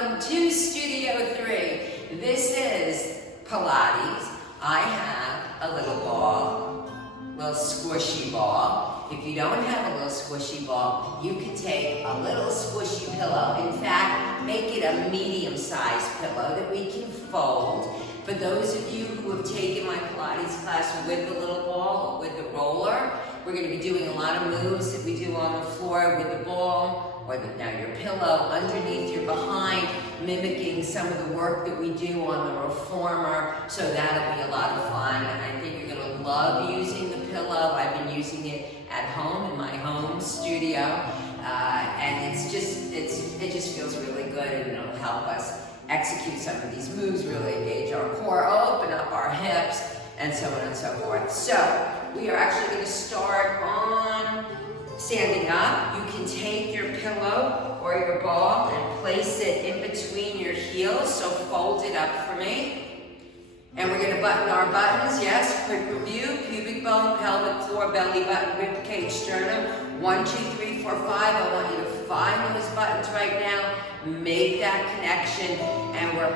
welcome to Studio 3. This is Pilates. I have a little ball, little squishy ball. If you don't have a little squishy ball, you can take a little squishy pillow. In fact, make it a medium-sized pillow that we can fold. For those of you who have taken my Pilates class with the little ball or with the roller, we're going to be doing a lot of moves that we do on the floor with the ball or now your pillow underneath your behind, mimicking some of the work that we do on the reformer. So that'll be a lot of fun. And I think you're going to love using the pillow. I've been using it at home in my home studio, and it just feels really good, and it'll help us execute some of these moves, really engage our core, open up our hips, and so on and so forth. So we are actually going to start on standing up. You can take your pillow or your ball and place it in between your heels, so fold it up for me. And we're going to button our buttons. Yes, quick review: pubic bone, pelvic floor, belly button, rib cage, sternum. 1, 2, 3, 4, 5. I want you to find those buttons right now. Make that connection, and we're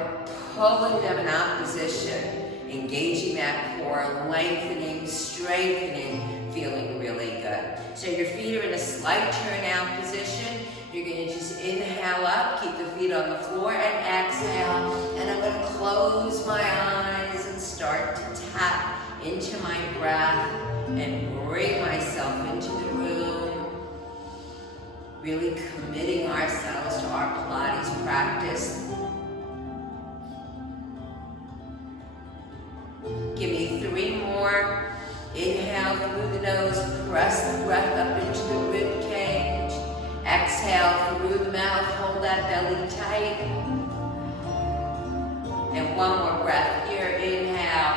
pulling them in opposition, engaging that core, lengthening, strengthening, feeling really good. So your feet are in a slight turn out position. You're going to just inhale up, keep the feet on the floor, and exhale. And I'm going to close my eyes and start to tap into my breath and bring myself into the room. Really committing ourselves to our Pilates practice. Give me 3 more. Inhale through the nose, press the breath up into the rib cage. Exhale through the mouth, hold that belly tight. And 1 more breath here, inhale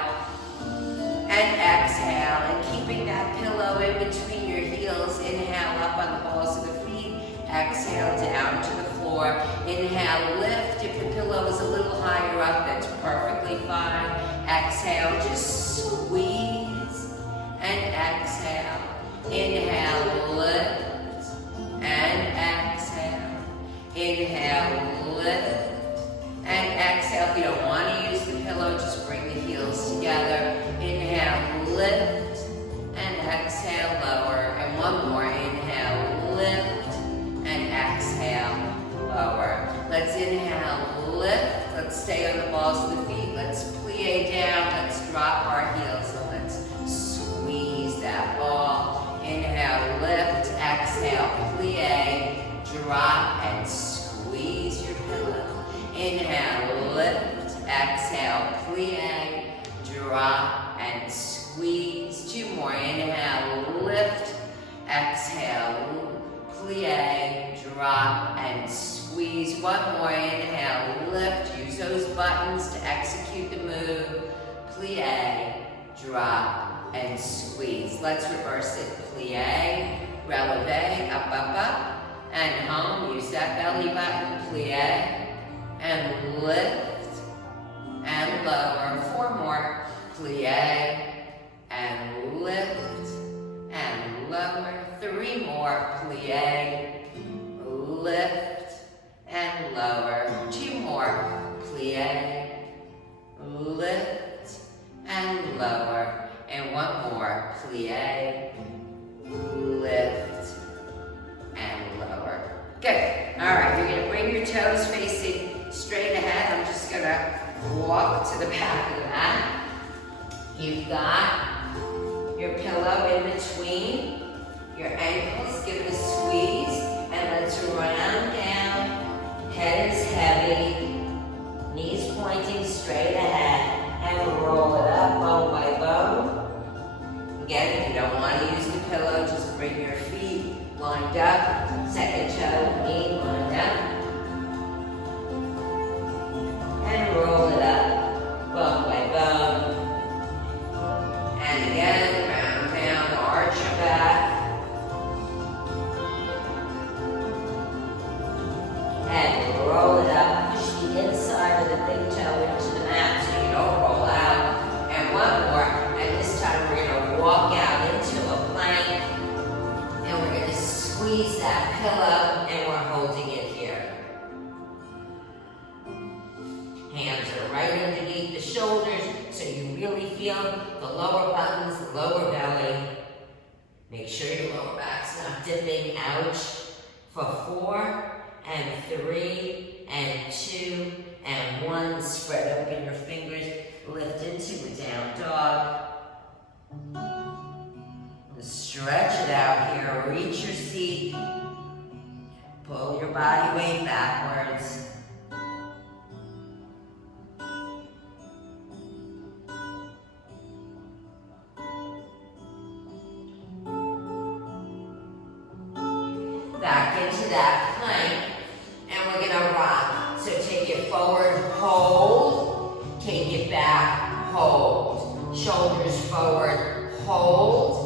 and exhale. And keeping that pillow in between your heels, inhale up on the balls of the feet, exhale down to the floor. Inhale, lift. If the pillow is a little higher up, that's perfectly fine. Exhale, just squeeze and exhale. Inhale, lift and exhale. Inhale, lift and exhale. If you don't want to use the pillow, just bring the heels together. Inhale, lift and exhale, lower. And 1 more. Inhale, lift and exhale, lower. Let's inhale, lift. Let's stay on the balls of the feet. Let's plie down. Let's drop our heels and let's squeeze that ball. Inhale, lift, exhale, plie, drop, and squeeze your pillow. Inhale, lift, exhale, plie, drop, and squeeze. 2 more. Inhale, lift, exhale, plie, drop, and squeeze. 1 more. Inhale, lift. Use those buttons to execute the move. Plie, drop, and squeeze. Let's reverse it. Plie, releve, up, up, up, and home. Use that belly button. Plie, and lift, and lower. 4 more. Plie, and lift, and lower. 3 more. Plie, lift, and lower. 2 more. Plie, lift, and lower. And 1 more. Plie, lift, and lower. Good. All right, you're going to bring your toes facing straight ahead. I'm just going to walk to the back of the mat. You've got your pillow in between your ankles. Give it a squeeze, and let's round down. Head is heavy, knees pointing straight ahead, and roll it up bone by bone. Again, if you don't want to use the pillow, just bring your feet lined up, second toe, knee lined up, and roll it up bone by bone. And again, round down, arch your back. And roll it up. Push the inside of the big toe into the mat so you don't roll out. And 1 more. And this time we're going to walk out into a plank. And we're going to squeeze that pillow, and we're holding it here. lower buttons, the lower belly. Make sure your lower back's not dipping. Ouch. For 4 and 3 and 2 and 1. Spread open your fingers. Lift into a down dog. Stretch it out here. Reach your seat. Pull your body weight backwards. Back into that plank, and we're gonna rock. So take it forward, hold. Take it back, hold. Shoulders forward, hold.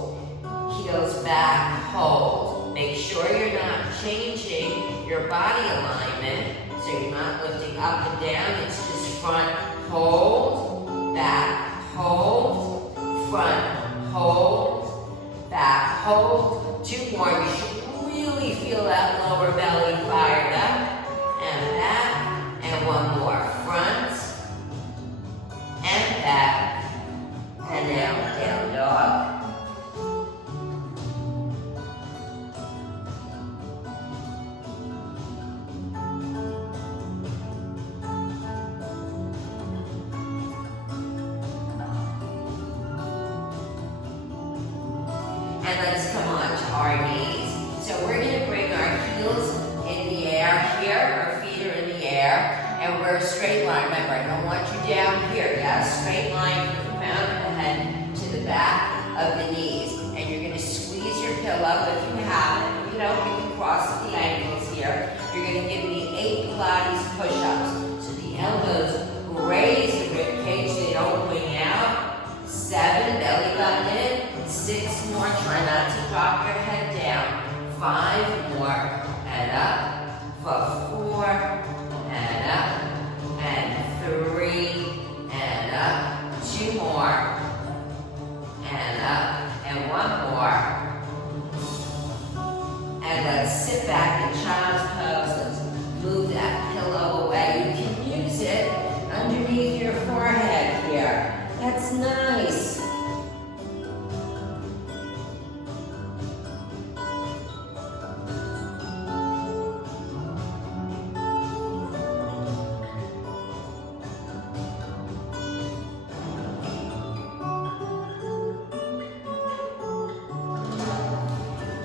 Heels back, hold. Make sure you're not changing your body alignment, so you're not lifting up and down. It's just front, hold, back, hold, front, hold, back, hold. 2 more. You should really feel that lower belly fired up. And back. And 1 more. Front and back. And now down dog. And let's come on to our knees. So we're going to bring our heels in the air here. Our feet are in the air. And we're a straight line. Remember, I don't want you down here. Yeah, straight line from the crown of the head to the back of the knees. And you're going to squeeze your pillow if you have it. If you don't, you can cross the ankles here. You're going to give me 8 Pilates push-ups. So the elbows raise the rib cage. They don't wing out. 7, belly button in. 6 more. Try not to drop your head down. 5 more. And up. For 4. And up. And 3. And up. 2 more. And up. And 1 more. And let's sit back in child's pose. Let's move that pillow away. You can use it underneath your forehead here. That's nice.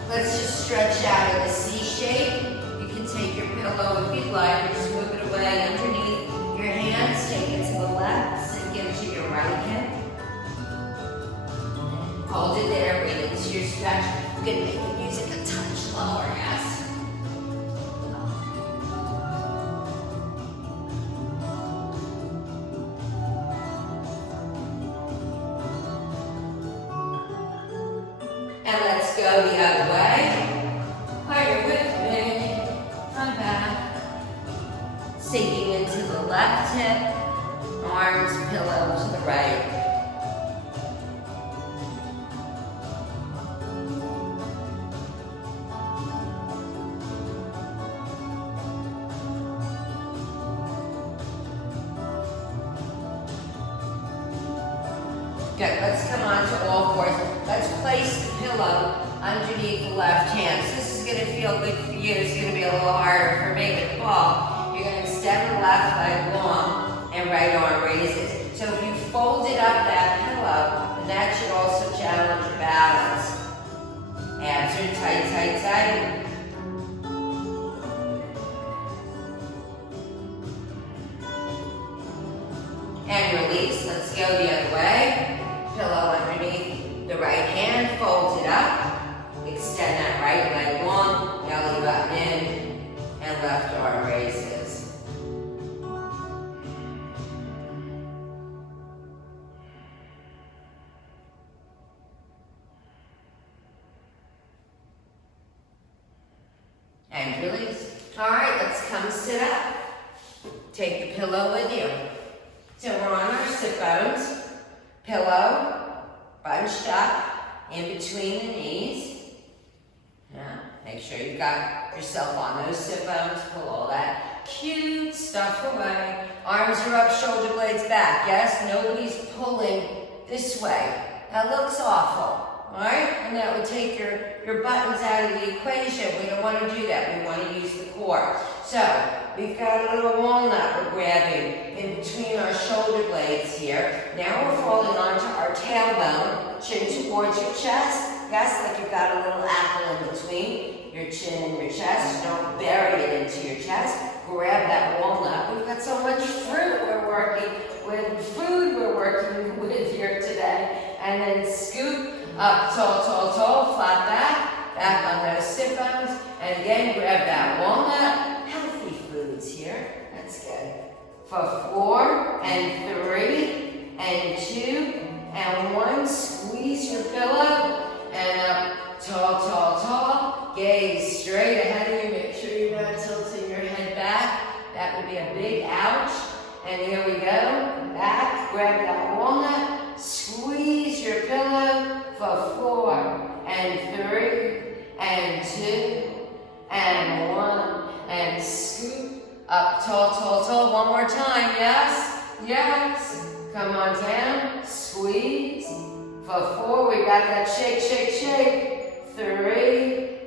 Let's just stretch out in a C shape. You can take your pillow if you'd like, or just move it away underneath your hands. Take it to the left, sink into your right hip. Hold it there, breathe into your stretch. We're gonna make the music a touch lower, yes? And let's go the other way. Are you with me? Come back. Sinking into the left hip. Arms, pillow to the right. Good, let's come on to all fours. Let's place the pillow underneath the left hand. So this is gonna feel good for you. It's gonna be a little harder for me with the ball. You're gonna extend the left leg long and right arm raises. So if you folded up that pillow, then that should also challenge your balance. Abs are tight, tight, tight. And release, let's go the other way. Pillow underneath the right hand, fold it up. Extend that right leg long, belly button in, and left arm raises. And release. All right, let's come sit up. Take the pillow with you. So we're on our sit bones. Pillow, bunched up, in between the knees. Yeah, make sure you've got yourself on those sit bones. Pull all that cute stuff away. Arms are up, shoulder blades back. Yes, nobody's pulling this way. That looks awful. All right, and that would take your buttons out of the equation. We don't want to do that. We want to use the core. So we've got a little walnut we're grabbing in between our shoulder blades here. Now we're falling onto our tailbone, chin towards your chest. Yes, like you've got a little apple in between your chin and your chest. Don't bury it into your chest. Grab that walnut. We've got so much fruit we're working with, food we're working with here today. And then scoop up tall, tall, tall, flat back on those sit bones. And again, grab that walnut. Healthy foods here. That's good. For 4 and 3 and 2 and 1. Squeeze your pillow and up tall, tall, tall. Gaze straight ahead of you. Make sure you're not tilting your head back. That would be a big ouch. And here we go. Back. Grab that walnut. Squeeze your pillow for 4 and 3 and 2 and 1. And scoop up tall, tall, tall. One more time. Yes? Yes. Come on down. Squeeze. For 4, we got that shake, shake, shake. 3,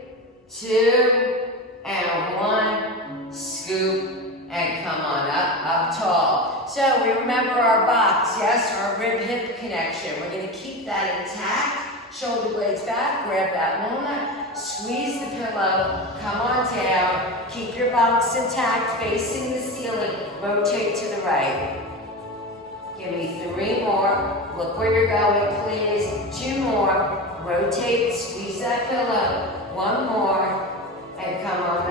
2, and 1. Scoop. And come on up tall. So we remember our box, yes, our rib-hip connection. We're going to keep that intact. Shoulder blades back, grab that walnut, squeeze the pillow, come on down. Keep your box intact, facing the ceiling. Rotate to the right. Give me 3 more. Look where you're going, please. 2 more. Rotate, squeeze that pillow. 1 more. And come on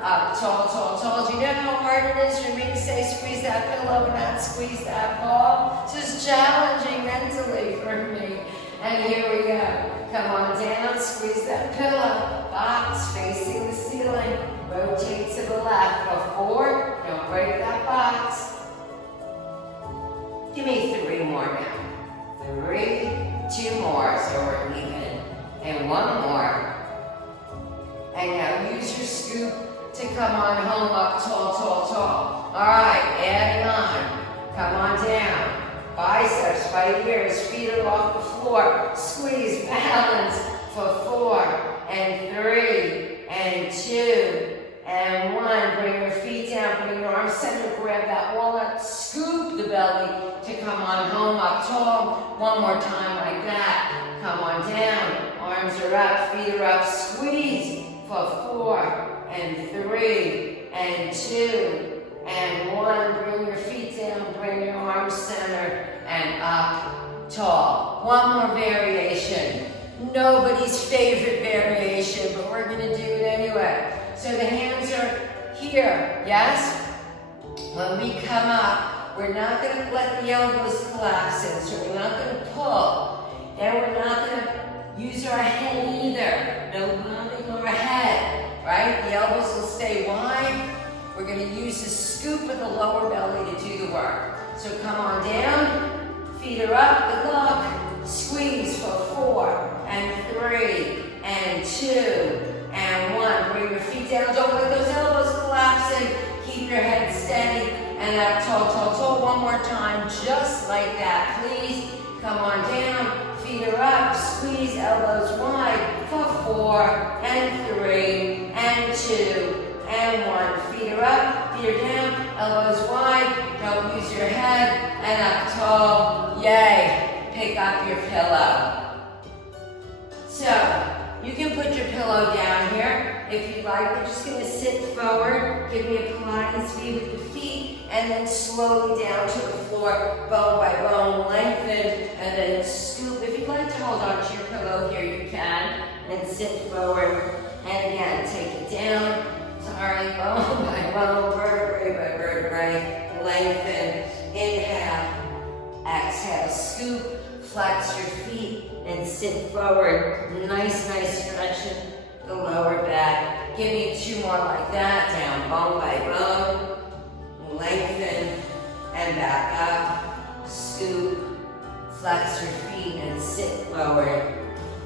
up tall, tall, tall. Do you know how hard it is for me to say squeeze that pillow and not squeeze that ball? It's just challenging mentally for me. And here we go. Come on down, squeeze that pillow. Box facing the ceiling. Rotate to the left for 4. Don't break that box. Give me 3 more now. 3, 2 more, so we're even. And 1 more. And now use your scoop to come on home up tall, tall, tall. All right, adding on. Come on down. Biceps right here. His feet are off the floor. Squeeze, balance for 4 and 3 and 2 and 1. Bring your feet down. Bring your arms center. Grab that walnut. Scoop the belly to come on home up tall. One more time like that. Come on down. Arms are up. Feet are up. Squeeze. For 4 and 3 and 2 and 1. Bring your feet down, bring your arms centered and up tall. One more variation. Nobody's favorite variation, but we're going to do it anyway. So the hands are here, yes? When we come up, we're not going to let the elbows collapse in, so we're not going to pull. And we're not going to use our head either. No bobbing our head, right? The elbows will stay wide. We're going to use the scoop of the lower belly to do the work. So come on down. Feet are up. Good luck. Squeeze for 4 and 3 and 2 and 1. Bring your feet down. Don't let those elbows collapse in. Keep your head steady and up tall, tall, tall. One more time, just like that, please. Come on down. Feet are up, squeeze elbows wide for 4 and 3 and 2 and 1. Feet are up, feet are down, elbows wide. Don't use your head and up tall. Yay. Pick up your pillow. So you can put your pillow down here if you like. We're just going to sit forward. Give me a Pilates V with the feet and then slowly down to the floor, bone by bone, lengthen, and then scoop. If you'd like to hold on to your pillow here, you can, and sit forward. And again, take it down. Sorry, bone by bone, vertebrae by vertebrae, lengthen, inhale, exhale, scoop, flex your feet, and sit forward. Nice stretching the lower back. Give me 2 more like that, down bone by bone. Lengthen and back up, scoop, flex your feet and sit forward.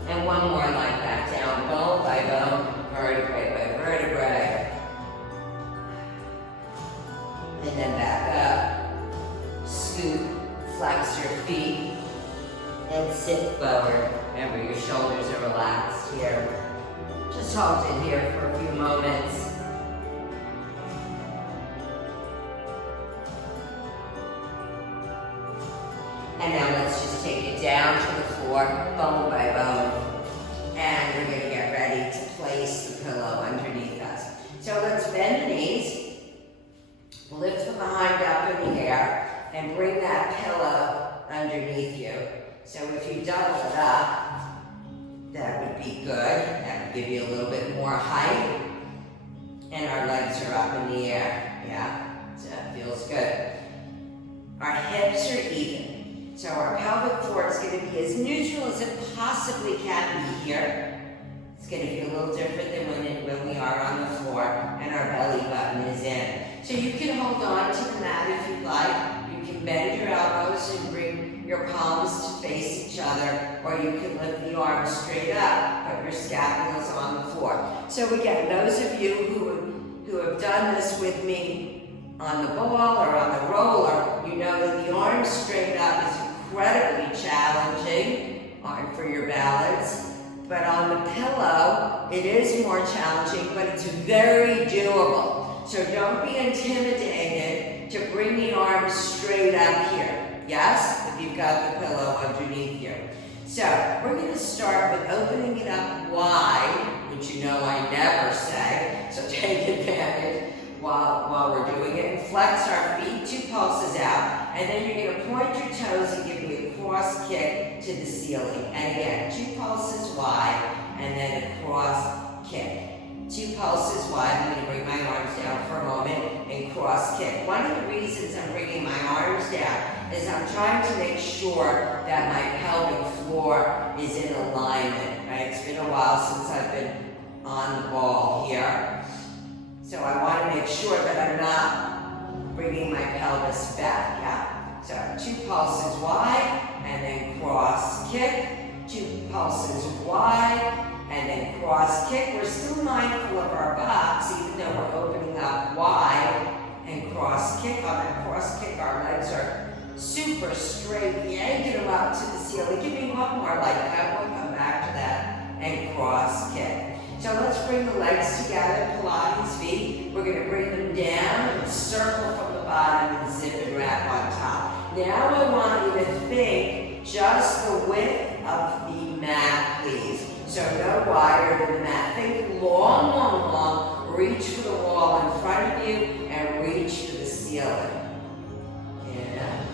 And 1 more like that, down bone by bone, vertebrae by vertebrae. And then back up, scoop, flex your feet, and sit forward. Remember, your shoulders are relaxed here. Just hold it here for a few moments. And now let's just take it down to the floor, bone by bone. And we're gonna get ready to place the pillow underneath us. So let's bend the knees, lift the behind up in the air, and bring that pillow underneath you. So if you double it up, that would be good. That would give you a little bit more height. And our legs are up in the air, yeah? So that feels good. Our hips are even. So our pelvic floor is going to be as neutral as it possibly can be here. It's going to be a little different than when we are on the floor, and our belly button is in. So you can hold on to the mat if you'd like. You can bend your elbows and bring your palms to face each other, or you can lift the arms straight up, but your scapula is on the floor. So again, those of you who have done this with me on the ball or on the roller, you know that the arms straight up is incredibly challenging for your balance. But on the pillow, it is more challenging, but it's very doable. So don't be intimidated to bring the arms straight up here. Yes? If you've got the pillow underneath you. So we're going to start with opening it up wide, which you know I never say, so take advantage while we're doing it. And flex our feet, 2 pulses out, and then you're going to point your toes and give me a cross kick to the ceiling. And again, 2 pulses wide, and then a cross kick. 2 pulses wide. I'm going to bring my arms down for a moment and cross kick. One of the reasons I'm bringing my arms down is I'm trying to make sure that my pelvic floor is in alignment, right? It's been a while since I've been on the ball here. So I want to make sure that I'm not bringing my pelvis back, yeah? So 2 pulses wide, and then cross kick. 2 pulses wide, and then cross kick. We're still mindful of our box, even though we're opening up wide, and cross kick. On that cross kick, our legs are super straight, yanking them up to the ceiling. Give me one more like that. We'll come back to that, and cross kick. So let's bring the legs together, Pilates feet. We're going to bring them down and circle from the bottom and zip and wrap on top. Now I want you to think just the width of the mat, please. So no wider than the mat. Think long, long, long. Reach for the wall in front of you and reach for the ceiling. Yeah.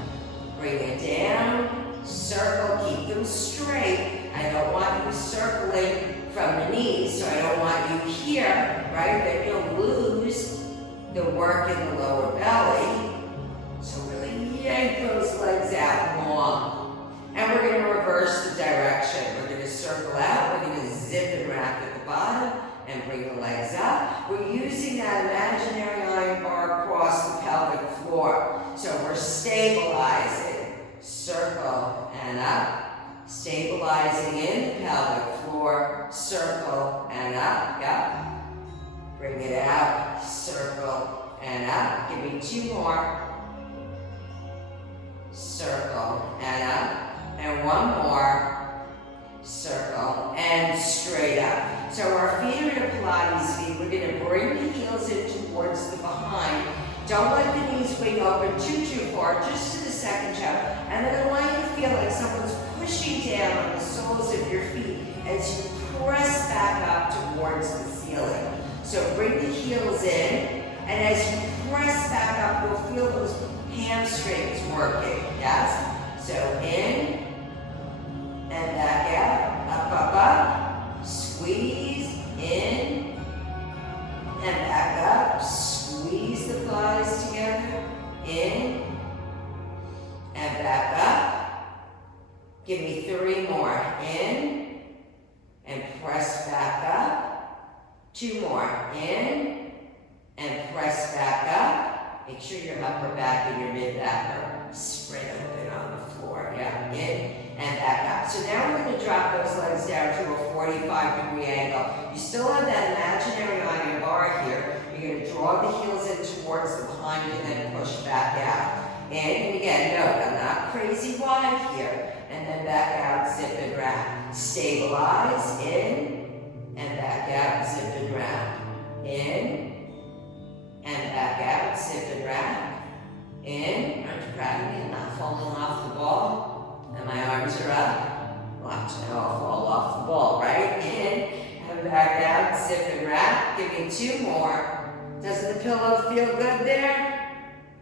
Bring it down, circle, keep them straight. I don't want you circling from the knees, so I don't want you here, right? Then you'll lose the work in the lower belly. So really yank those legs out long. And we're going to reverse the direction. We're going to circle out, we're going to zip and wrap at the bottom, and bring the legs up. We're using that imaginary iron bar across the pelvic floor. So we're stabilizing. Circle and up. Stabilizing in the pelvic floor, circle and up, yep. Bring it out, circle and up. Give me 2 more. Circle and up. And 1 more. Circle and straight up. So our feet are in Pilates feet. We're going to bring the heels in towards the behind. Don't let the knees wing open too far, just to the second toe. And then I want you to feel like someone's pushing down on the soles of your feet as you press back up towards the ceiling. So bring the heels in, and as you press back up, you'll feel those hamstrings working, yes? So in, and back out, up, squeeze, in, and back up, squeeze the thighs together, in, and back up. Give me 3 more. In, and press back up. 2 more. In, and press back up. Make sure your upper back and your mid back are spread open on the floor. Yeah, in, and back up. So now we're going to drop those legs down to a 45-degree angle. You still have that imaginary iron bar here. You're going to draw the heels in towards the behind and then push back out. In, and again, note, I'm not crazy wide here. And then back out, zip and wrap. Stabilize, in, and back out, zip and wrap. In, and back out, zip and wrap. In, aren't you proud of me? I'm not falling off the ball. And my arms are up. Watch, now I'll fall off the ball, right? In, and back out, zip and wrap. Give me 2 more. Doesn't the pillow feel good there?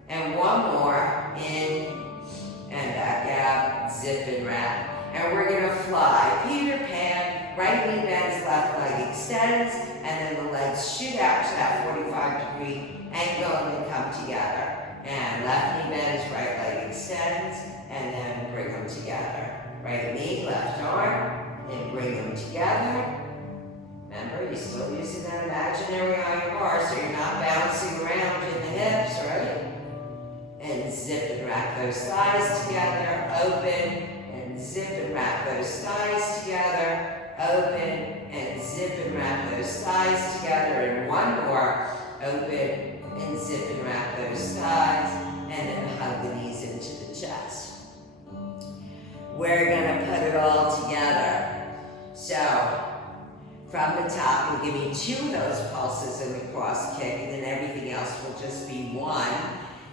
And 1 more. In, and back out, zip and wrap. And we're gonna fly. Peter Pan, right knee bends, left leg extends, and then the legs shoot out to that 45-degree angle and they come together. And left knee bends, right leg extends, and then bring them together. Right knee, left arm, and bring them together. Remember, you're still using that imaginary iron bar, so you're not bouncing around in the hips, right? And zip and wrap those thighs together, open, and zip and wrap those thighs together, open, and zip and wrap those thighs together, and 1 more, open, and zip and wrap those thighs, and then hug the knees into the chest. We're gonna put it all together. So, from the top, we'll give you 2 of those pulses in the cross kick, and then everything else will just be 1,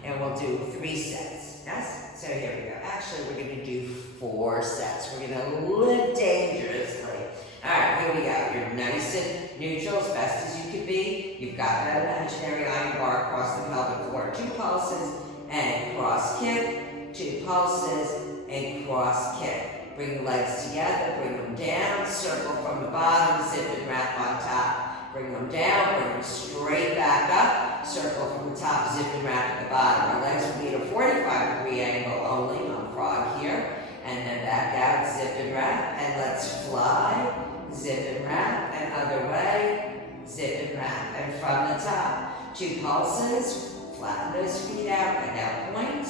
and we'll do 3 sets. Yes? So here we go. Actually, we're gonna do 4 sets. We're gonna live dangerously. All right, here we go. You're nice and neutral as best as you can be. You've got that imaginary iron bar across the pelvic floor. 2 pulses and cross kick. 2 pulses and cross kick. Bring the legs together, bring them down, circle from the bottom, zip and wrap on top. Bring them down, bring them straight back up, circle from the top, zip and wrap at the bottom. Our legs will be at a 45-degree angle only, no frog here. And then back out, zip and wrap, and let's fly. Zip and wrap, and other way, zip and wrap. And from the top, 2 pulses, flatten those feet out, and now point,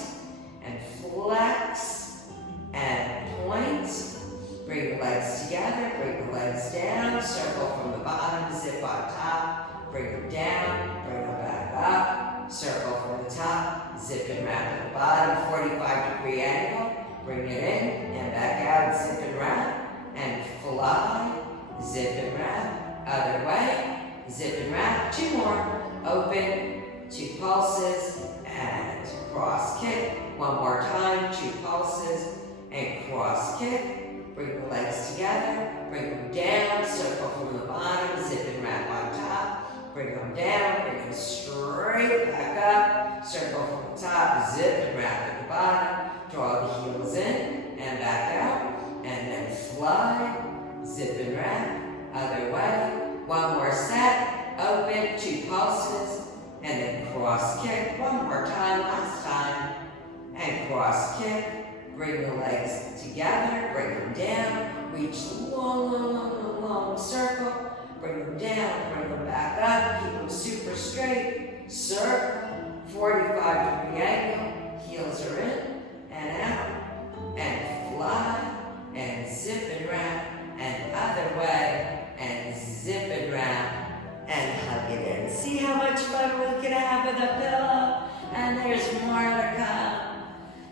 and flex, and point. Bring the legs together, bring the legs down, circle from the bottom, zip on top, bring them down, bring them back up, circle from the top, zip and wrap at the bottom, 45-degree angle, bring it in, and back out, zip and wrap, and fly, zip and wrap, other way, zip and wrap, 2 more, open, 2 pulses, and cross kick, 1 more time, 2 pulses, and cross kick. Bring the legs together, bring them down, circle from the bottom, zip and wrap on top, bring them down, bring them straight back up, circle from the top, zip and wrap at the bottom, draw the heels in and back out, and then fly, zip and wrap, other way, 1 more set, open, 2 pulses, and then cross kick, 1 more time, last time, and cross kick. Bring the legs together, bring them down, reach long circle, bring them down, bring them back up, keep them super straight, circle, 45-degree angle, heels are in and out, and fly, and zip and wrap, and other way, and zip and wrap, and hug it in. See how much fun we can have with a pillow? And there's more to come.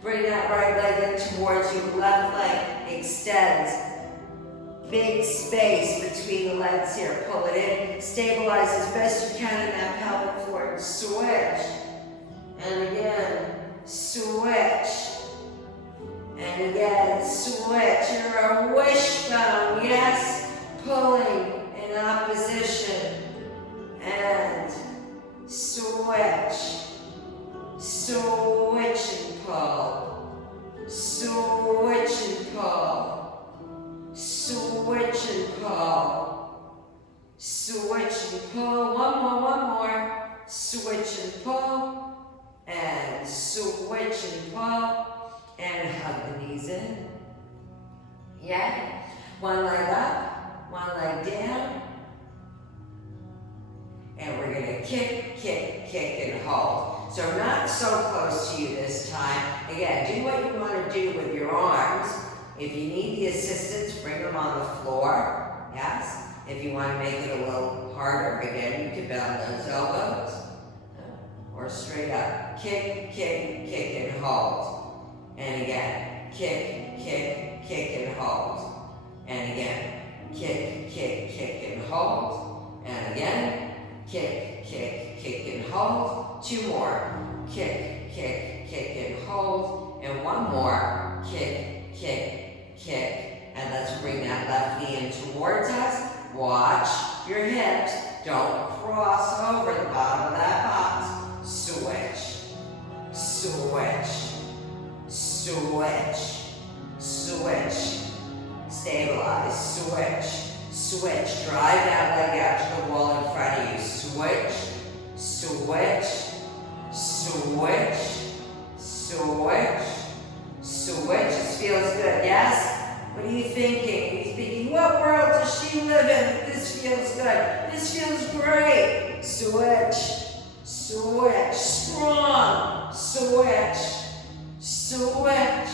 Bring that right leg in towards you, left leg extends. Big space between the legs here. Pull it in, stabilize as best you can in that pelvic floor. Switch. And again, switch. And again, switch. You're a wishbone, yes. Pulling in opposition. And switch. Switch and pull. Switch and pull. Switch and pull. Switch and pull. One more. Switch and pull. And switch and pull. And hug the knees in. Yeah. 1 leg up. 1 leg down. And we're going to kick, kick, kick, and hold. So we're not so close to you this time. Again, do what you want to do with your arms. If you need the assistance, bring them on the floor. Yes? If you want to make it a little harder, again, you can bend those elbows. or straight up. Kick, kick, kick, and hold. And again, kick, kick, kick, and hold. And again, kick, kick, kick, and hold. And again, kick, kick, kick, and hold. Two more. Kick, kick, kick, and hold. And one more. Kick, kick, kick. And let's bring that left knee in towards us. Watch your hips. Don't cross over the bottom of that box. Switch, switch, switch, switch. Stabilize, switch, switch. Drive that leg out to the wall in front of you. Switch, switch, switch, switch, switch. This feels good, yes? What are you thinking? Are you thinking, what world does she live in? This feels good. This feels great. Switch, switch, strong. Switch, switch,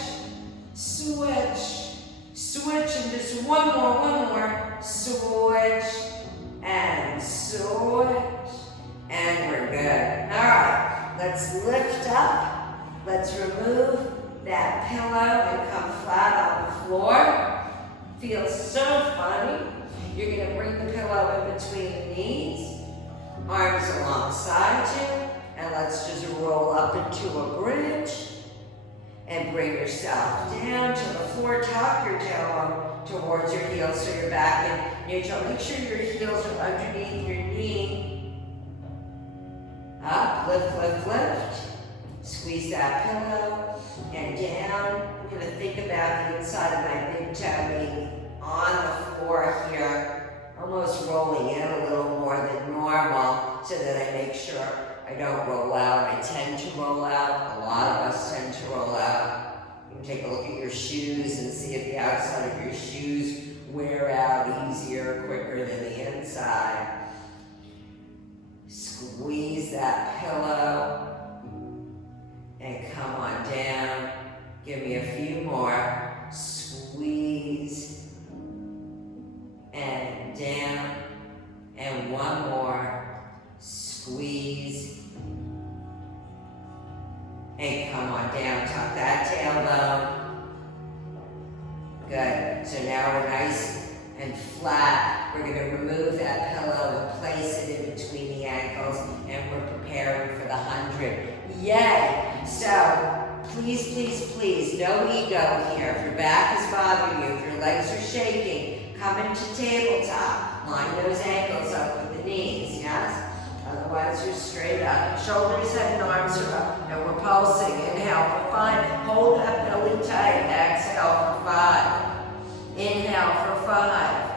switch, switch, and just one more. Switch, and switch, and we're good. All right, let's lift up. Let's remove that pillow and come flat on the floor. Feels so funny. You're going to bring the pillow in between the knees, arms alongside you, and let's just roll up into a bridge and bring yourself down to the floor. Tuck your tailbone towards your heels so you're back in neutral. Make sure your heels are underneath your knee. Up, lift, lift, lift. Squeeze that pillow and down. I'm going to think about the inside of my big toe being on the floor here, almost rolling in a little more than normal so that I make sure I don't roll out. I tend to roll out. A lot of us tend to roll out. You can take a look at your shoes and see if the outside of your shoes wear out easier, quicker than the inside. Squeeze that pillow. And come on down. Give me a few more. Squeeze. And down. And one more. Squeeze. And come on down. Tuck that tailbone. Good. So now we're nice and flat. We're going to remove that pillow and place it in between the ankles. And we're preparing for the 100. Yay! So, please, please, please, no ego here. If your back is bothering you, if your legs are shaking, come into tabletop. Line those ankles up with the knees, yes? Otherwise, you're straight up. Shoulders, head, and arms are up. And we're pulsing. Inhale for 5. Hold that belly tight. Exhale for 5. Inhale for 5.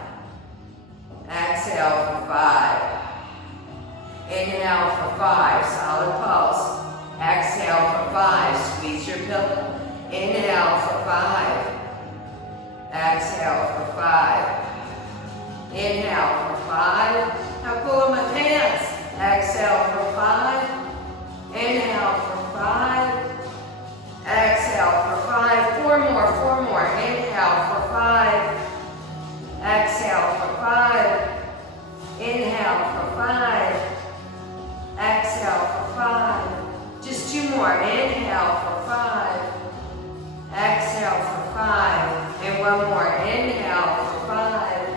Exhale for 5. Inhale for 5. Solid pulse. Exhale for 5. Squeeze your pillow. Inhale for 5. Exhale for 5. Inhale for 5. How cool are my pants? Exhale for 5. Inhale for 5. Exhale for 5. Four more. Inhale for 5. Exhale for 5. Inhale for 5. Exhale for 5. Just 2 more. Inhale for 5. Exhale for 5. And 1 more. Inhale for 5.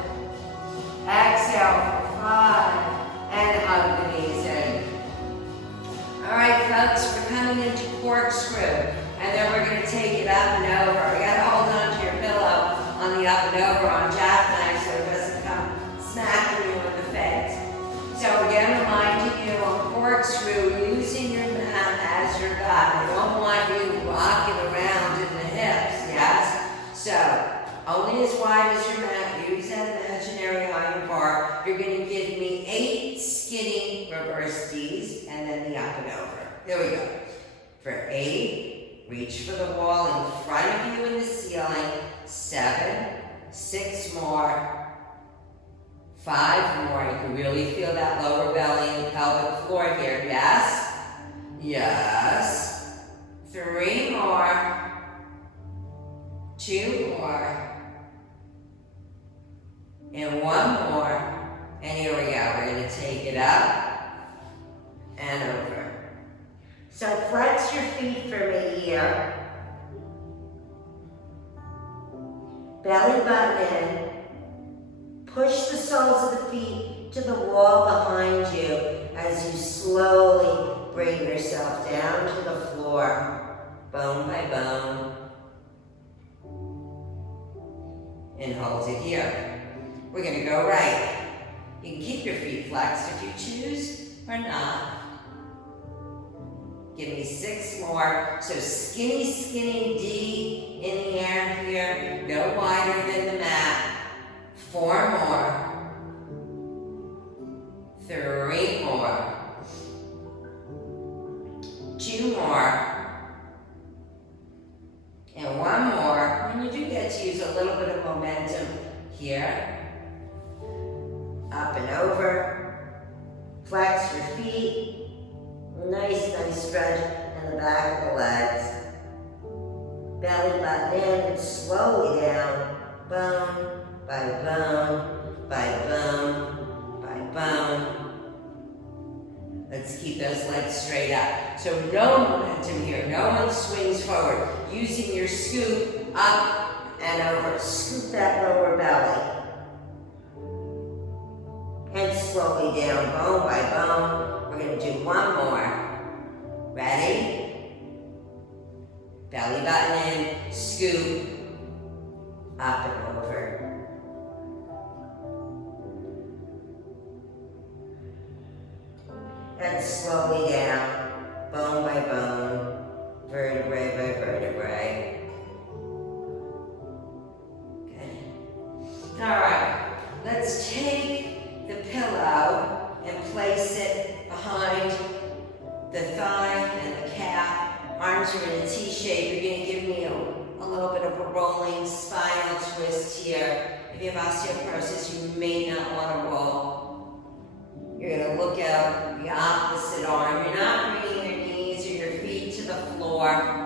Exhale for 5. And hug the knees in. All right, folks, we're coming into corkscrew. And then we're going to take it up and over. You got to hold on to your pillow on the up and over on jackknife so it doesn't come smacking you in the face. So again, reminding you on corkscrew, using your mat as your guide. I don't want you rocking around in the hips, yes? So, only as wide as your mat. Use that imaginary iron bar. You're going to give me 8 skinny reverse Ds and then the up and over. There we go. For 8, reach for the wall in front of you in the ceiling. 7, 6 more. 5 more. You can really feel that lower belly and pelvic floor here. Yes? Yes. 3 more. 2 more. And 1 more. And here we go. We're going to take it up and over. So flex your feet for me here. Belly button in. Push the soles of the feet to the wall behind you as you slowly bring yourself down to the floor, bone by bone. And hold it here. We're gonna go right. You can keep your feet flexed if you choose or not. Give me 6 more. So skinny, skinny D in the air here. No wider than the mat. 4 more. 3 more. 2 more. And 1 more. And you do get to use a little bit of momentum here. Up and over. Flex your feet. Nice stretch in the back of the legs. Belly button in and slowly down. Bone by bone by bone by bone. Let's keep those legs straight up. So no momentum here. No one swings forward. Using your scoop up and over. Scoop that lower belly. And slowly down, bone by bone. We're going to do 1 more. Ready? Belly button in, scoop, up and over. And slowly down, bone by bone, vertebrae by vertebrae. Good. All right, let's take the pillow and place it behind the thigh and the calf. Arms are in a T shape. You're going to give me a little bit of a rolling spinal twist here. If you have osteoporosis, you may not want to roll. You're going to look out the opposite arm. You're not bringing your knees or your feet to the floor.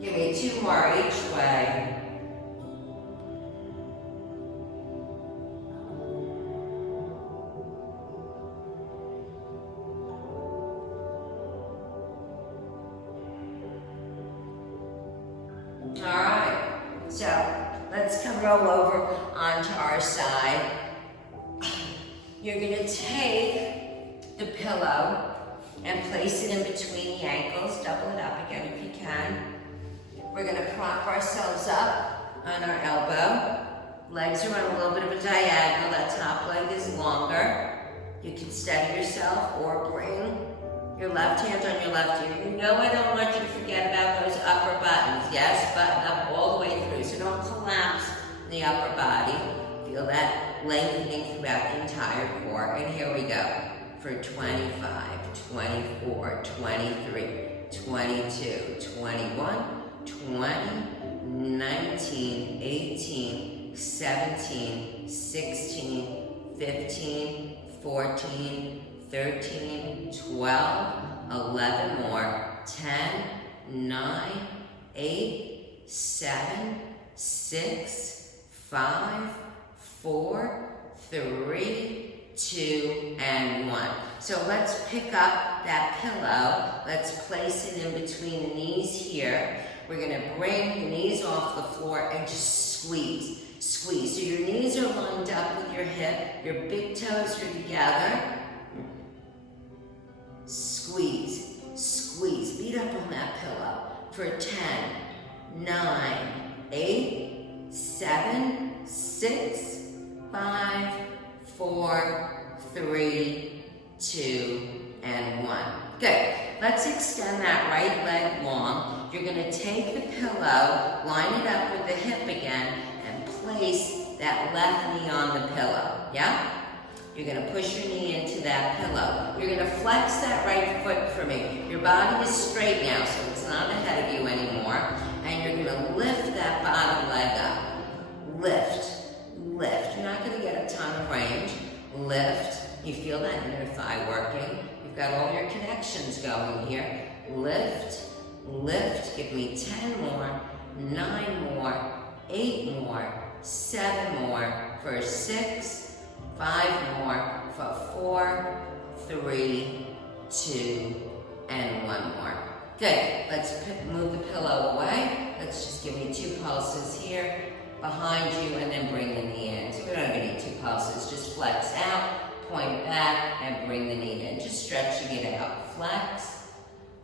Give me 2 more each way. All right, so let's come roll over onto our side. You're gonna take the pillow and place it in between the ankles. Double it up again if you can. We're gonna prop ourselves up on our elbow. Legs are on a little bit of a diagonal. That top leg is longer. You can steady yourself or bring your left hand on your left ear. You know I don't want you to forget about those upper buttons. Yes, button up all the way through. So don't collapse the upper body. Feel that lengthening throughout the entire core. And here we go for 25, 24, 23, 22, 21, 20, 19, 18, 17, 16, 15, 14, 13, 12, 11 more, 10, 9, 8, 7, 6, 5, 4, 3, 2, and 1. So let's pick up that pillow. Let's place it in between the knees here. We're gonna bring the knees off the floor and just squeeze. Squeeze. So your knees are lined up with your hip. Your big toes are together. Squeeze. Squeeze. Beat up on that pillow for 10, 9, 8, 7, 6, 5, 4, 3, 2, and 1. Good. Let's extend that right leg long. You're going to take the pillow, line it up with the hip again, and place that left knee on the pillow. Yeah? You're going to push your knee into that pillow. You're going to flex that right foot for me. Your body is straight now, so it's not ahead of you anymore. And you're going to lift that bottom leg up. Lift. Lift. You're not going to get a ton of range. Lift. You feel that inner thigh working. You've got all your connections going here. Lift, lift, give me 10 more, 9 more, 8 more, 7 more for 6, 5 more for 4, 3, 2, and 1 more. Good, let's move the pillow away. Let's just give me 2 pulses here, behind you, and then bring the knee in. So we don't even need 2 pulses, just flex out, point back, and bring the knee in. Just stretching it out. Flex,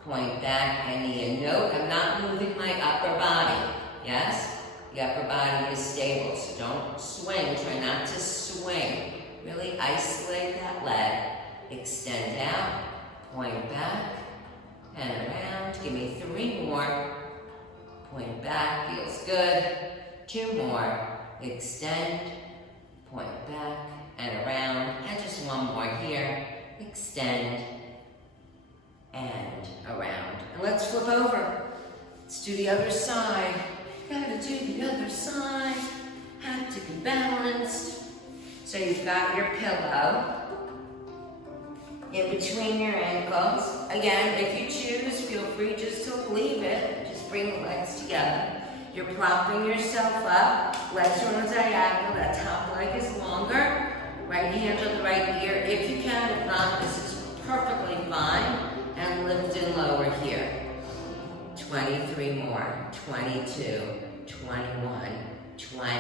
point back, and knee in. Note, I'm not moving my upper body. Yes? The upper body is stable, so don't swing. Try not to swing. Really isolate that leg. Extend out, point back, and around. Give me 3 more. Point back, feels good. 2 more. Extend, point back, and around. And just 1 more here. Extend, and around. And let's flip over. Let's do the other side. Gotta do the other side. Have to be balanced. So you've got your pillow in between your ankles. Again, if you choose, feel free just to leave it. Just bring the legs together. You're propping yourself up. Legs are on the diagonal. That top leg is longer. Right hand on the right ear. If you can, if not, this is perfectly fine. And lift and lower here. 23 more. 22, 21, 20,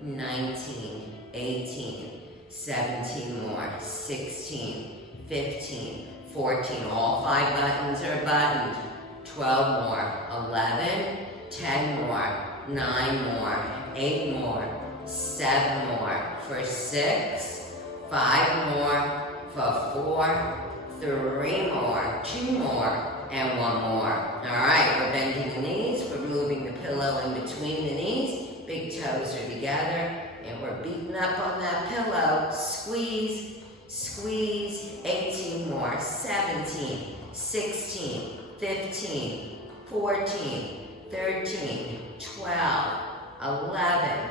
19, 18, 17 more. 16, 15, 14, all 5 buttons are buttoned. 12 more, 11, 10 more, 9 more, 8 more, 7 more, for 6, 5 more, for 4, 3 more, 2 more, and 1 more. All right, we're bending the knees, we're moving the pillow in between the knees, big toes are together, and we're beating up on that pillow. Squeeze, squeeze. 18 more, 17, 16, 15, 14, 13, 12, 11,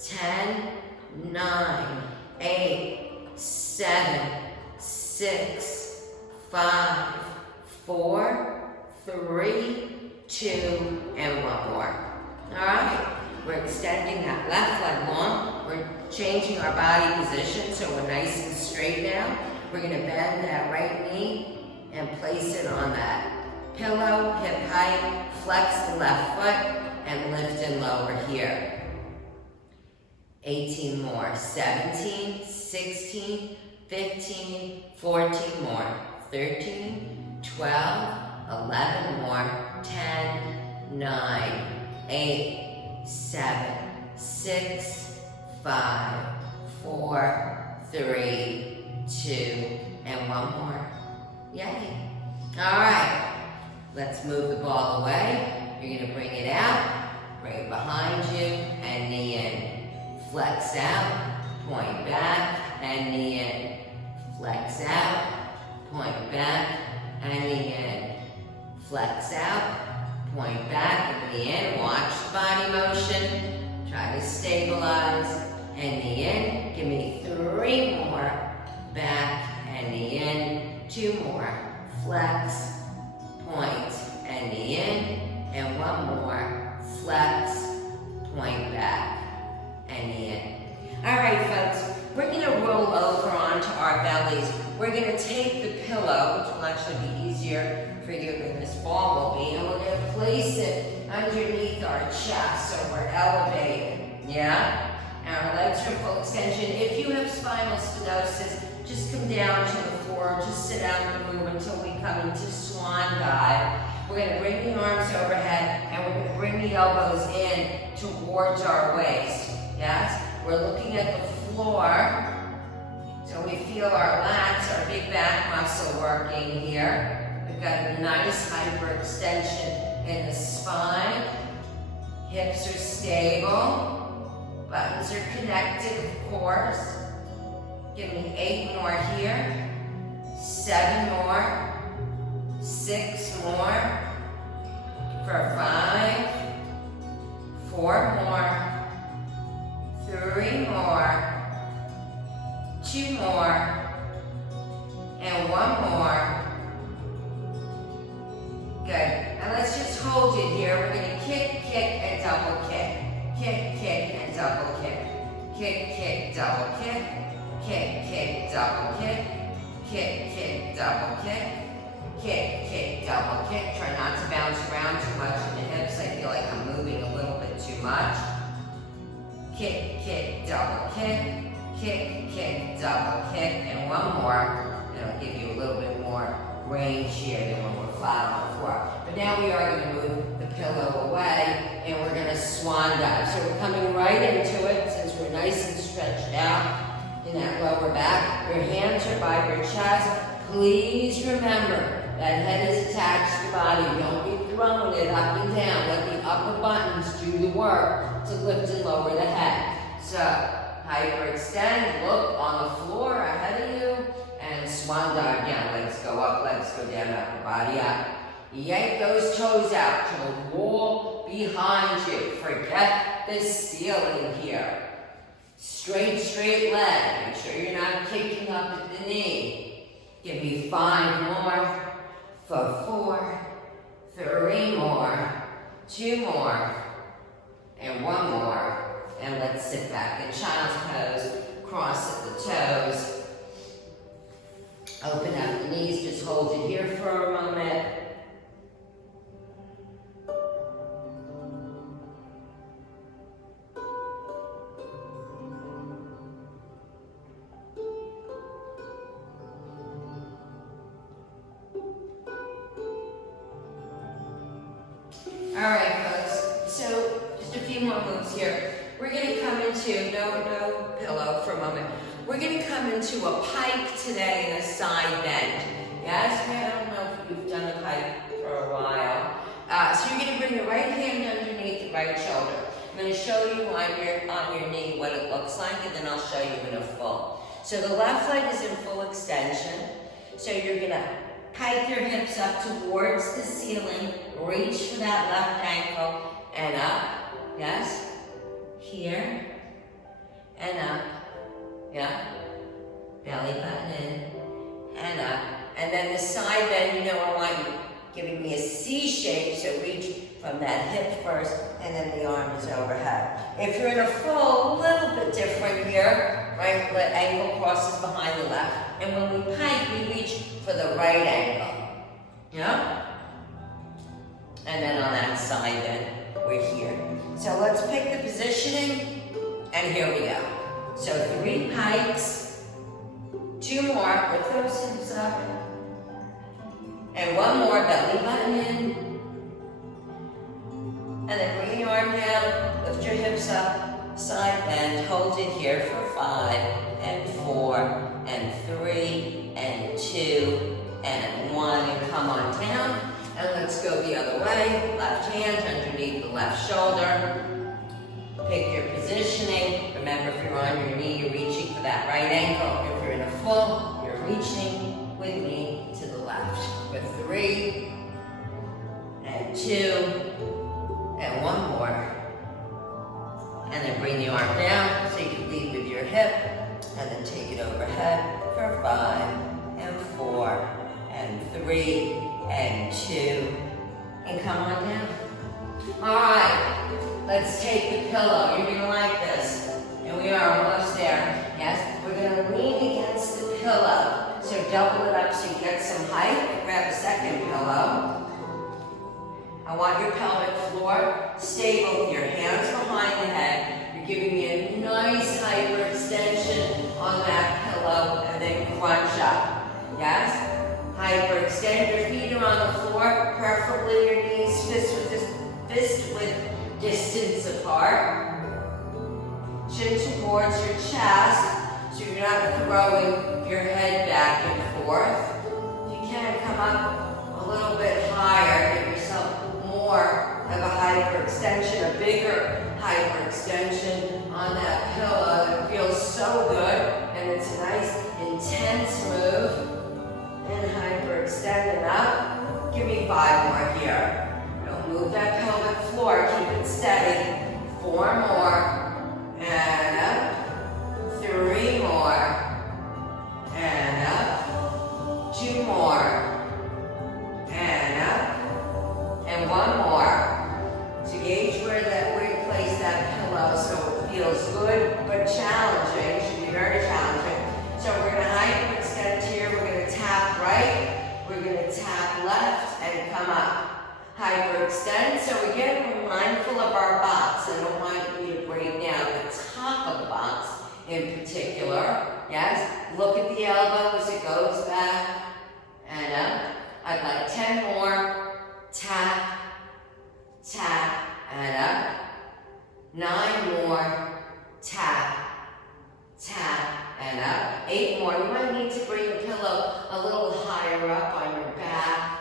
10, 9, 8, 7, 6, 5, 4, 3, 2, and 1 more. All right, we're extending that left leg long. We're changing our body position so we're nice and straight now. We're gonna bend that right knee and place it on that pillow, hip height, flex the left foot, and lift and lower here. 18 more, 17, 16, 15, 14 more, 13, 12, 11 more, 10, 9, 8, 7, 6, 5, 4, 3, 2, and 1 more. Yay. All right. Let's move the ball away. You're gonna bring it out, bring it behind you, and knee in. Flex out, point back, and knee in. Flex out, point back, and knee in. Flex out, point back, and knee in. Watch the body motion. Try to stabilize, and knee in. Give me 3 more. Back, and knee in. 2 more. Flex, point, and knee in, and 1 more. Flex, point back, and knee in. All right, folks, we're gonna roll over onto our bellies. We're gonna take the pillow, which will actually be easier for you than this ball will be, and we're gonna place it underneath our chest so we're elevated, yeah? And our legs are in full extension. If you have spinal stenosis, just come down to the floor, just sit out in the room until we come into swan dive. We're gonna bring the arms overhead and we're gonna bring the elbows in towards our waist, yes? We're looking at the floor, so we feel our lats, our big back muscle working here. We've got a nice hyperextension in the spine. Hips are stable. Buttons are connected, of course. Give me 8 more here, 7 more, 6 more, for 5, 4 more, 3 more, 2 more, and 1 more. Good. And let's just hold it here. We're gonna kick, kick, and double kick. Kick, kick, and double kick. Kick, kick, double kick. Kick, kick, double kick. Kick, kick, double kick. Kick, kick, double kick. Try not to bounce around too much in the hips. I feel like I'm moving a little bit too much. Kick, kick, double kick. Kick, kick, double kick. And one more. It'll give you a little bit more range here than when we're flat on the floor. But now we are going to move the pillow away and we're going to swan dive. So we're coming right into it since we're nice and stretched out in that lower back. Your hands are by your chest. Please remember that head is attached to the body. Don't be throwing it up and down. Let the upper buttons do the work to lift and lower the head. So hyperextend, look on the floor ahead of you, and swan dive down. Legs go up, legs go down, upper body up. Yank those toes out to the wall behind you. Forget the ceiling here. Straight, straight leg. Make sure you're not kicking up at the knee. Give me 5 more. For 4, 3 more, 2 more, and 1 more. And let's sit back in child's pose. Cross at the toes. Open up the knees. Just hold it here for a moment. Alright folks, so just a few more moves here. We're going to come into, no pillow for a moment. We're going to come into a pike today and a side bend. Yes, I don't know if you've done a pike for a while. So you're going to bring your right hand underneath the right shoulder. I'm going to show you on your knee what it looks like, and then I'll show you in a full. So the left leg is in full extension. So you're going to pike your hips up towards the ceiling. Reach for that left ankle and up. Yes? Here and up. Yeah. Belly button in and up. And then the side bend, you know, I want you giving me a C shape, so reach from that hip first, and then the arm is overhead. If you're in a full, a little bit different here, right? The ankle crosses behind the left. And when we pike, we reach for the right ankle. Yeah? And then on that side bend, we're here. So let's pick the positioning, and here we go. So 3 pikes, 2 more, lift those hips up, and 1 more, belly button in, and then bring your arm down, lift your hips up, side bend, hold it here for 5, and 4, and 3, and 2, and 1, and come on down, and let's go the other way, left hand underneath the left shoulder. Pick your positioning. Remember, if you're on your knee, you're reaching for that right ankle. If you're in a full, you're reaching with me to the left. For 3, and 2, and 1 more. And then bring the arm down so you can lead with your hip, and then take it overhead for 5, and 4, and 3, and 2, and come on down. All right. Let's take the pillow. You're going to like this. And we are almost there. Yes? We're going to lean against the pillow. So double it up so you get some height. Grab a second pillow. I want your pelvic floor stable with your hands behind the head. You're giving me a nice hyperextension on that pillow and then crunch up. Yes? Hyperextend. Your feet are on the floor. Preferably your knees fist width distance apart. Chin towards your chest, so you're not throwing your head back and forth. If you can, come up a little bit higher, give yourself more of a hyperextension, a bigger hyperextension on that pillow. It feels so good, and it's a nice, intense move. And hyperextend it up. Give me 5 more here. Move that pelvic floor, keep it steady. 4 more, and up. 3 more, and up. 2 more, and up. And 1 more. in particular. Yes, look at the elbow as it goes back and up. I'd like 10 more. Tap, tap, and up. 9 more. Tap, tap, and up. 8 more. You might need to bring the pillow a little higher up on your back.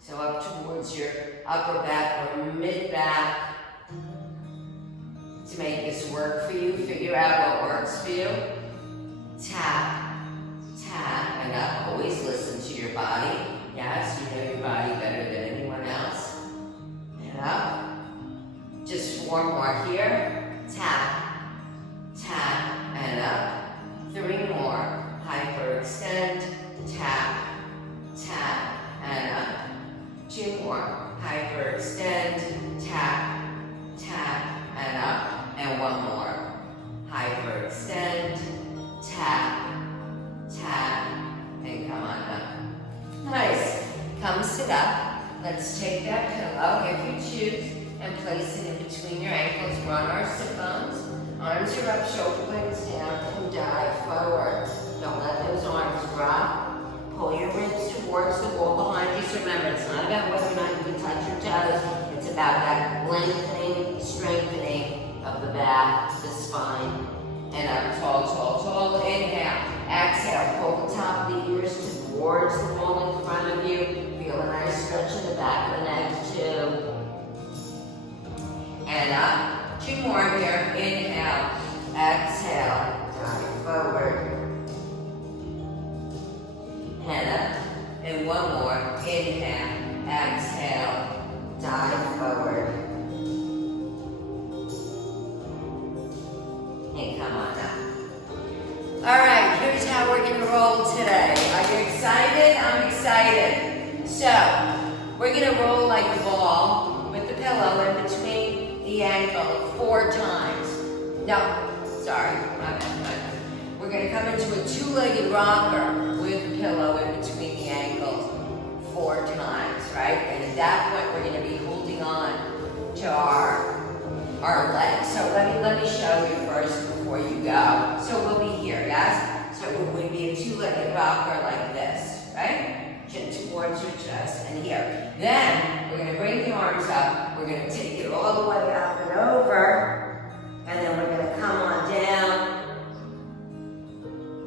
So up towards your upper back or mid back. To make this work for you, figure out what works for you. Tap, tap, and up. Always listen to your body. Yes, you know your body better than anyone else. And up. Just 4 more here. Tap, tap, and up. 3 more. Hyperextend. Tap, tap, and up. 2 more. Hyperextend. Tap, tap, and up. And 1 more. Hyperextend. Tap, tap, and come on up. Nice. Come sit up. Let's take that pillow, if you choose, and place it in between your ankles. We're on our sit bones. Arms are up, shoulder blades down, and dive forward. Don't let those arms drop. Pull your ribs towards the wall behind you. So remember, it's not about whether or not you can touch your toes. It's about that lengthening, strengthening of the back, the spine, and up tall, tall, tall. Inhale. Exhale. Pull the top of the ears towards the wall in front of you. Feel a nice stretch in the back of the neck too. And up. 2 more here. Inhale. Exhale. Dive forward. And up. And 1 more. Inhale. Exhale. Dive forward. And come on up. All right, here's how we're going to roll today. Are you excited? I'm excited. So, we're going to roll like a ball with the pillow in between the ankle 4 times. No, sorry, my bad. We're going to come into a 2-legged rocker with the pillow in between the ankles 4 times, right? And at that point, we're going to be holding on to our legs. So let me show you first before you go. So we'll be here, yes? So we'll be a 2-legged rocker like this, right? Chin towards your chest and here. Then we're going to bring the arms up. We're going to take it all the way up and over. And then we're going to come on down.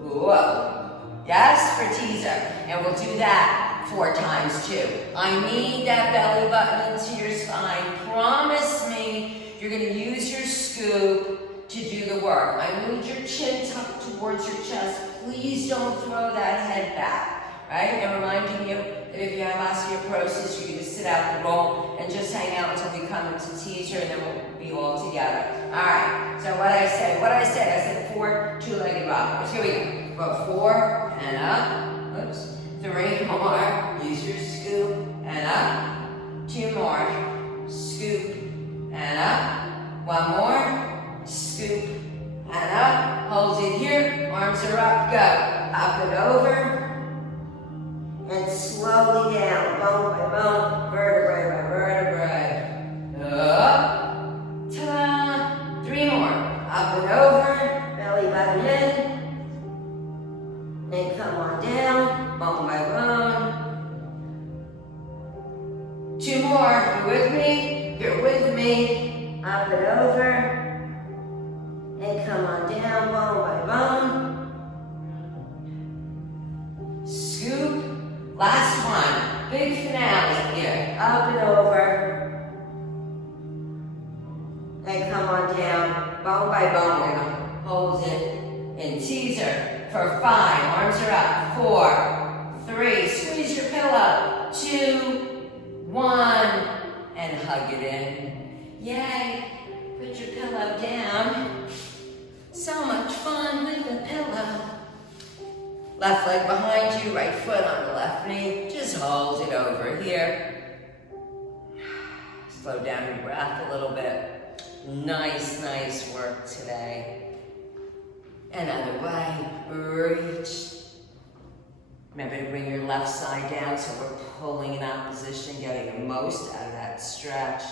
Whoa. Yes, for teaser. And we'll do that 4 times too. I need that belly button into your spine. Promise me you're going to use your scoop to do the work. I need your chin tucked towards your chest. Please don't throw that head back, right? And reminding you that if you have osteoporosis, you're going to sit out the roll and just hang out until we come into teaser, and then we'll be all together. All right, so what I said 4 2-legged rockers. Here we go. Go 4 and up. Oops. 3 more. Use your scoop and up. 2 more. Scoop and up. 1 more. Scoop and up. Hold it here. Arms are up. Go. Up and over. And slowly down. Bone by bone. Vertebrae by vertebrae. Up. Ta-da. 3 more. Up and over. Belly button in. Then come on down. Bone by bone. 2 more. You with me? You're with me. Up and over. And come on down, bone by bone. Scoop. Last one. Big finale here. Up and over. And come on down, bone by bone. We're going to hold it in teaser for 5. Arms are up. 4, 3. Squeeze your pillow. 2, 1. And hug it in. Yay. Put your pillow down. So much fun with the pillow. Left leg behind you, right foot on the left knee. Just hold it over here. Slow down your breath a little bit. Nice, nice work today. Another way, reach. Remember to bring your left side down so we're pulling in opposition, getting the most out of that stretch.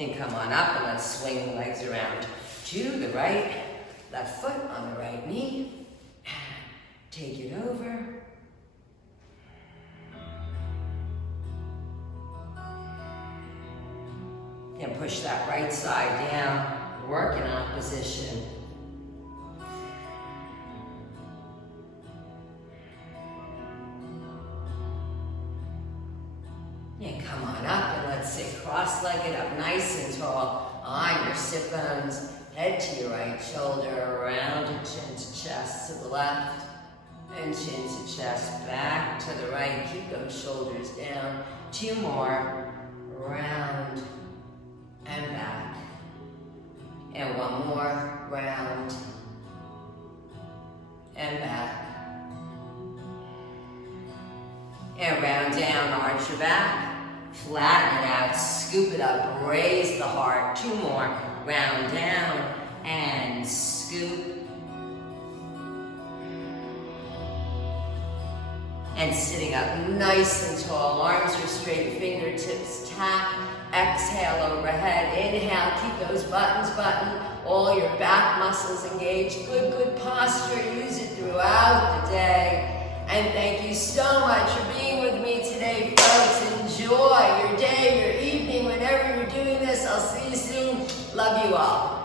And come on up and let's swing the legs around to the right, left foot on the right knee. Take it over. And push that right side down, work in opposition. And come on up and let's sit cross-legged up nice and tall on your sit bones. Head to your right shoulder, around and chin to chest to the left. And chin to chest, back to the right. Keep those shoulders down. 2 more, round and back. And 1 more, round and back. And round down, arch your back. Flatten it out, scoop it up, raise the heart. 2 more, round down and scoop. And sitting up nice and tall, arms are straight, fingertips tap. Exhale overhead, inhale, keep those buttons buttoned, all your back muscles engaged. Good posture, use it throughout the day. And thank you so much for being with me today, folks. Enjoy your day, your evening, whenever you're doing this. I'll see you soon. Love you all.